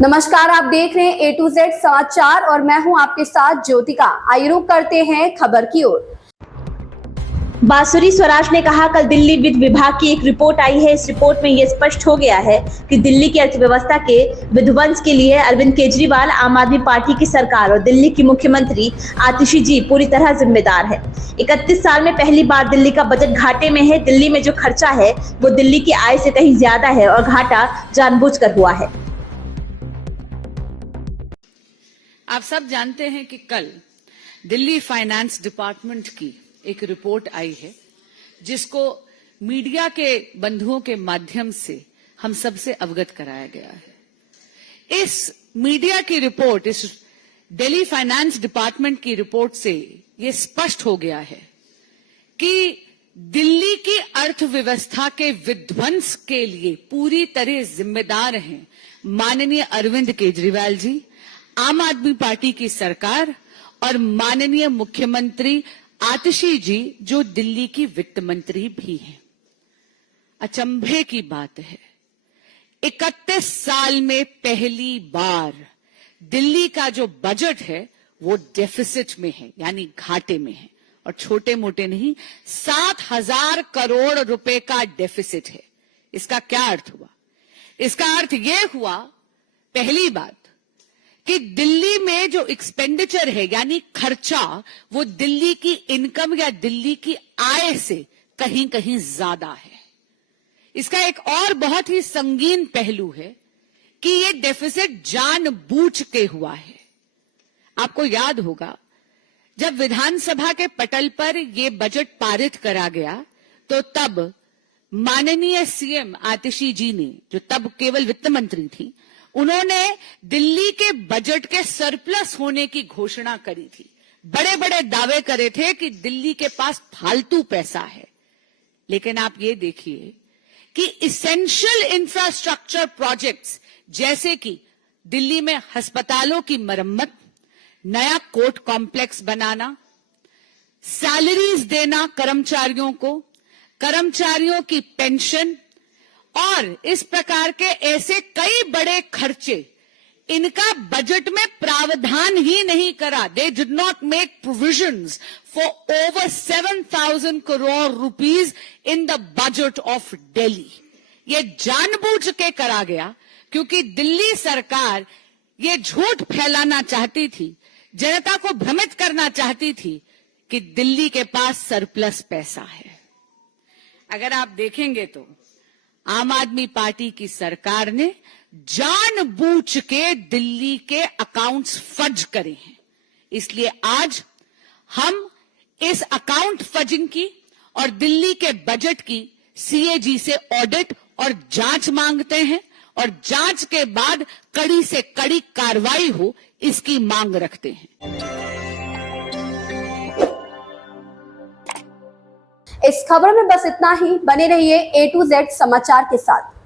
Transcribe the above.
नमस्कार, आप देख रहे हैं A to Z समाचार और मैं हूं आपके साथ ज्योतिका। आइए रुक करते हैं खबर की ओर। बांसुरी स्वराज ने कहा, कल दिल्ली वित्त विभाग की एक रिपोर्ट आई है। इस रिपोर्ट में यह स्पष्ट हो गया है कि दिल्ली की अर्थव्यवस्था के विध्वंस के लिए अरविंद केजरीवाल, आम आदमी पार्टी की सरकार और दिल्ली की मुख्यमंत्री आतिशी जी पूरी तरह जिम्मेदार है। 31 साल में पहली बार दिल्ली का बजट घाटे में है। दिल्ली में जो खर्चा है वो दिल्ली की आय से कहीं ज्यादा है और घाटा जानबूझकर हुआ है। आप सब जानते हैं कि कल दिल्ली फाइनेंस डिपार्टमेंट की एक रिपोर्ट आई है, जिसको मीडिया के बंधुओं के माध्यम से हम सबसे अवगत कराया गया है। इस मीडिया की रिपोर्ट, इस दिल्ली फाइनेंस डिपार्टमेंट की रिपोर्ट से ये स्पष्ट हो गया है कि दिल्ली की अर्थव्यवस्था के विध्वंस के लिए पूरी तरह जिम्मेदार हैं माननीय अरविंद केजरीवाल जी, आम आदमी पार्टी की सरकार और माननीय मुख्यमंत्री आतिशी जी, जो दिल्ली की वित्त मंत्री भी हैं। अचंभे की बात है, 31 साल में पहली बार दिल्ली का जो बजट है वो डेफिसिट में है, यानी घाटे में है, और छोटे मोटे नहीं, 7,000 करोड़ रुपए का डेफिसिट है। इसका क्या अर्थ हुआ? इसका अर्थ यह हुआ, पहली बात, कि दिल्ली में जो एक्सपेंडिचर है यानी खर्चा, वो दिल्ली की इनकम या दिल्ली की आय से कहीं कहीं ज्यादा है। इसका एक और बहुत ही संगीन पहलू है कि ये डेफिसिट जानबूझ के हुआ है। आपको याद होगा, जब विधानसभा के पटल पर ये बजट पारित करा गया तो तब माननीय सीएम आतिशी जी ने, जो तब केवल वित्त मंत्री थी, उन्होंने दिल्ली के बजट के सरप्लस होने की घोषणा करी थी। बड़े बड़े दावे करे थे कि दिल्ली के पास फालतू पैसा है। लेकिन आप ये देखिए कि इसेंशियल इंफ्रास्ट्रक्चर प्रोजेक्ट्स, जैसे कि दिल्ली में अस्पतालों की मरम्मत, नया कोर्ट कॉम्प्लेक्स बनाना, सैलरीज देना कर्मचारियों को, कर्मचारियों की पेंशन और इस प्रकार के ऐसे कई बड़े खर्चे, इनका बजट में प्रावधान ही नहीं करा। They did not make provisions for over 7,000 crore rupees in the budget of Delhi. ये जानबूझ के करा गया क्योंकि दिल्ली सरकार ये झूठ फैलाना चाहती थी, जनता को भ्रमित करना चाहती थी कि दिल्ली के पास सरप्लस पैसा है। अगर आप देखेंगे तो आम आदमी पार्टी की सरकार ने जानबूझ के दिल्ली के अकाउंट्स फर्ज करे हैं। इसलिए आज हम इस अकाउंट फर्जिंग की और दिल्ली के बजट की सीएजी से ऑडिट और जांच मांगते हैं, और जांच के बाद कड़ी से कड़ी कार्रवाई हो, इसकी मांग रखते हैं। इस खबर में बस इतना ही। बने रहिए A to Z समाचार के साथ।